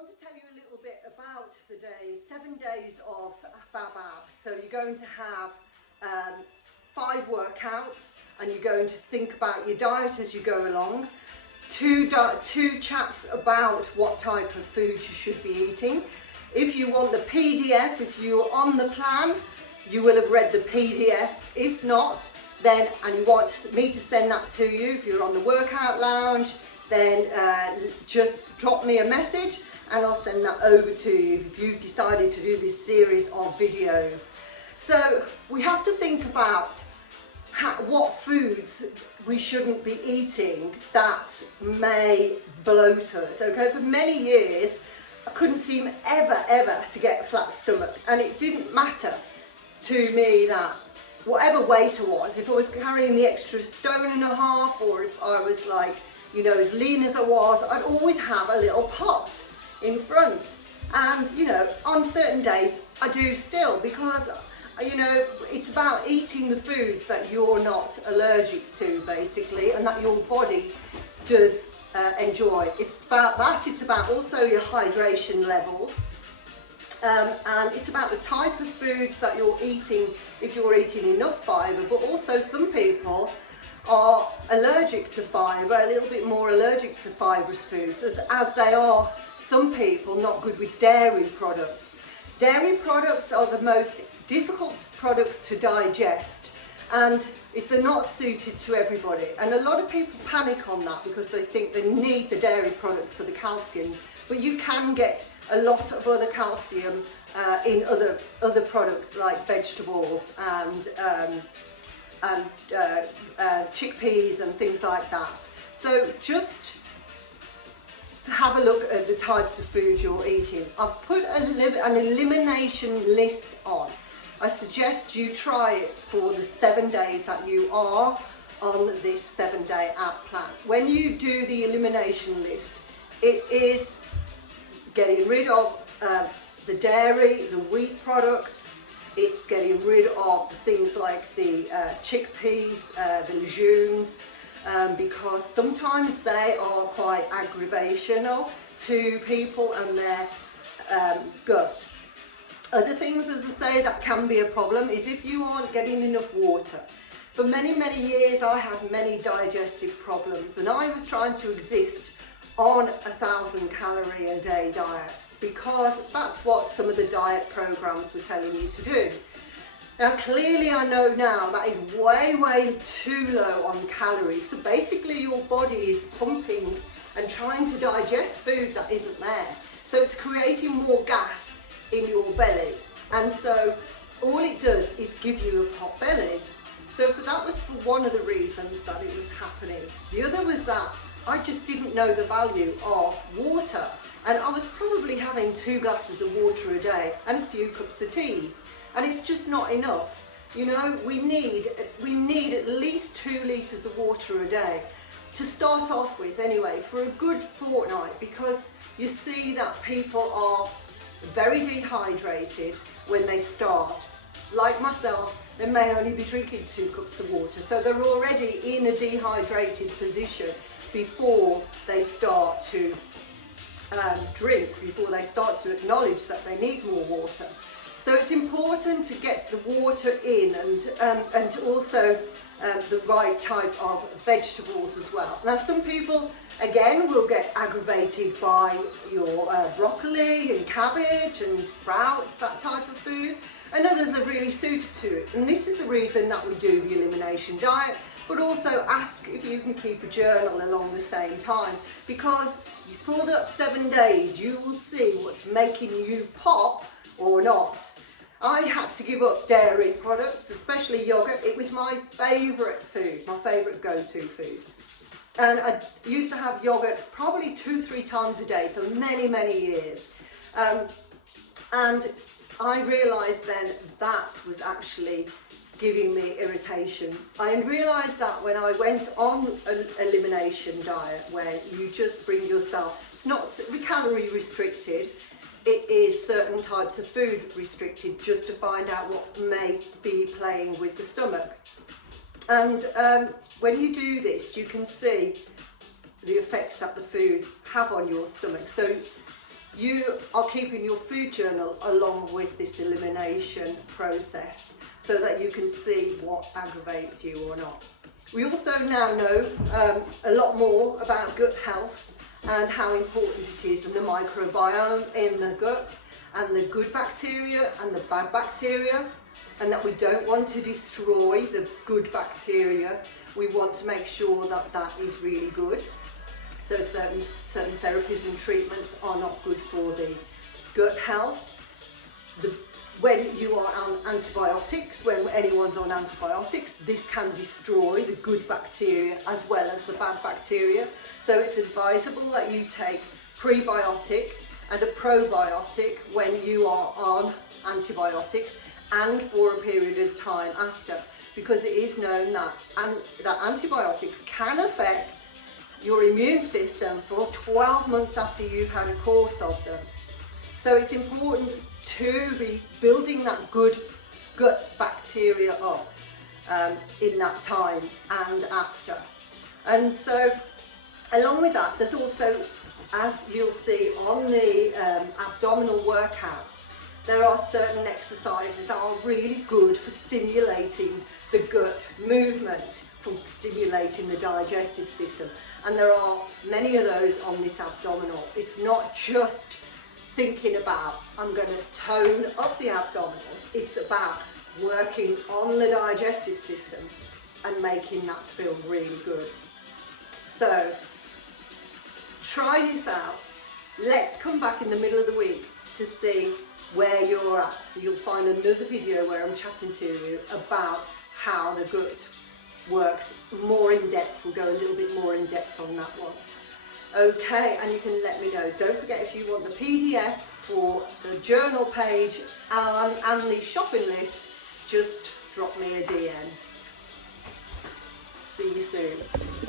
want to tell you a little bit about the days, 7 days of Fab Abs. So you're going to have 5 workouts and you're going to think about your diet as you go along. Two chats about what type of food you should be eating. If you want the PDF, if you're on the plan, you will have read the PDF. If not, then, and you want me to send that to you, if you're on the workout lounge, then just drop me a message and I'll send that over to you if you've decided to do this series of videos. So we have to think about what foods we shouldn't be eating that may bloat us. Okay, for many years I couldn't seem ever to get a flat stomach, and it didn't matter to me that whatever weight I was, if I was carrying the extra 1.5 stones or if I was like, you know, as lean as I was, I'd always have a little pot in front. And you know, on certain days I do still, because you know, it's about eating the foods that you're not allergic to, basically, and that your body does enjoy. It's about that. It's about also your hydration levels, and it's about the type of foods that you're eating, if you're eating enough fibre. But also some people are allergic to fibre, a little bit more allergic to fibrous foods, as they are some people not good with dairy products. Dairy products are the most difficult products to digest, and if they're not suited to everybody, and a lot of people panic on that because they think they need the dairy products for the calcium, but you can get a lot of other calcium in other products like vegetables and chickpeas and things like that. So just to have a look at the types of food you're eating. I've put an elimination list on. I suggest you try it for the 7 days that you are on this 7-day app plan. When you do the elimination list, it is getting rid of the dairy, the wheat products. It's getting rid of things like the chickpeas, the legumes, because sometimes they are quite aggravational to people and their gut. Other things, as I say, that can be a problem is if you aren't getting enough water. For many years I had many digestive problems, and I was trying to exist on 1,000 calorie a day diet because that's what some of the diet programs were telling you to do. Now clearly I know now that is way too low on calories. So basically your body is pumping and trying to digest food that isn't there. So it's creating more gas in your belly, and so all it does is give you a pot belly. So that was for one of the reasons that it was happening. The other was that I just didn't know the value of water, and I was probably having 2 glasses of water a day and a few cups of teas, and it's just not enough. You know, we need at least 2 litres of water a day to start off with anyway, for a good fortnight, because you see that people are very dehydrated when they start. Like myself, they may only be drinking 2 cups of water, so they're already in a dehydrated position before they start to drink, before they start to acknowledge that they need more water. So it's important to get the water in, and also the right type of vegetables as well. Now some people again will get aggravated by your broccoli and cabbage and sprouts, that type of food, and others are really suited to it. And this is the reason that we do the elimination diet, but also ask if you can keep a journal along the same time, because for that 7 days you will see what's making you pop or not. I had to give up dairy products, especially yogurt. It was my favourite food, my favourite go-to food. And I used to have yogurt probably 2-3 times a day for many years. And I realised then that was actually giving me irritation. I realised that when I went on an elimination diet, where you just bring yourself, it's not calorie restricted, it is certain types of food restricted, just to find out what may be playing with the stomach. And when you do this, you can see the effects that the foods have on your stomach. So you are keeping your food journal along with this elimination process so that you can see what aggravates you or not. We also now know a lot more about gut health and how important it is, and the microbiome in the gut, and the good bacteria and the bad bacteria, and that we don't want to destroy the good bacteria. We want to make sure that that is really good. So certain therapies and treatments are not good for the gut health. When you are on antibiotics, when anyone's on antibiotics, this can destroy the good bacteria as well as the bad bacteria. So it's advisable that you take prebiotic and a probiotic when you are on antibiotics and for a period of time after, because it is known that antibiotics can affect your immune system for 12 months after you've had a course of them. So it's important to be building that good gut bacteria up in that time and after. And so along with that, there's also, as you'll see on the abdominal workouts, there are certain exercises that are really good for stimulating the gut movement, for stimulating the digestive system. And there are many of those on this abdominal. It's not just thinking about, I'm going to tone up the abdominals. It's about working on the digestive system and making that feel really good. So try this out. Let's come back in the middle of the week to see where you're at. So you'll find another video where I'm chatting to you about how the gut works more in depth. We'll go a little bit more in depth on that one. Okay, and you can let me know. Don't forget, if you want the PDF for the journal page and the shopping list, just drop me a DM. See you soon.